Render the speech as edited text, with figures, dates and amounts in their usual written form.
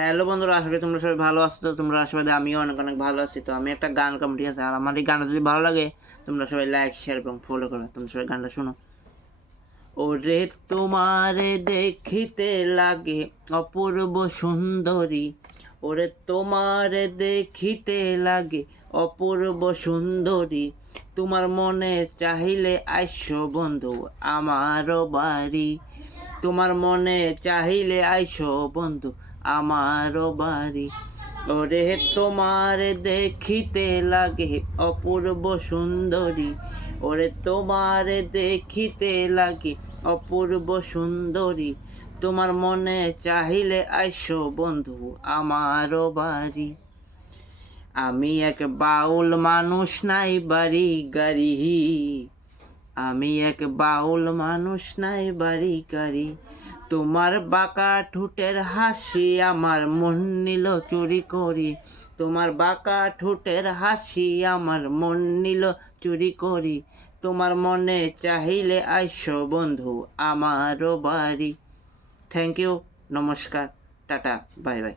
Hello বন্ধুরা, আশা করি তোমরা সবাই ভালো আছো। তো তোমরা আশীর্বাদে আমিও অনেক অনেক ভালো আছি। তো আমি একটা গান কমেডি আছে, আর আমার এই গানটা যদি ভালো লাগে তোমরা সবাই লাইক শেয়ার এবং ফলো করো। তোমরা সবাই গানটা শোনো। ওরে তোমারে দেখিতে লাগে অপূর্ব সুন্দরী, ওরে তোমারে দেখিতে লাগে অপূর্ব সুন্দরী, তোমার মনে চাহিলে আইসো বন্ধু আমার বাড়ি, তোমার মনে চাহিলে আইসো বন্ধু আমার বাড়ি। ওরে তোমার দেখিতে লাগে অপূর্ব সুন্দরী, ওরে তোমার দেখিতে লাগে অপূর্ব সুন্দরী, তোমার মনে চাহিলে আইসো বন্ধু আমার বাড়ি। আমি এক বাউল মানুষ, নাই বাড়ি গাড়ি, আমি এক বাউল মানুষ, নাই বাড়ি গাড়ি, তোমার বাঁকা ঠোঁটের হাসি আমার মন নিল চুরি করি, তোমার বাঁকা ঠোঁটের হাসি আমার মন নিল চুরি করি, তোমার মনে চাহিলে আইসো বন্ধু আমার বাড়ি। থ্যাংক ইউ, নমস্কার, টাটা, বাই বাই।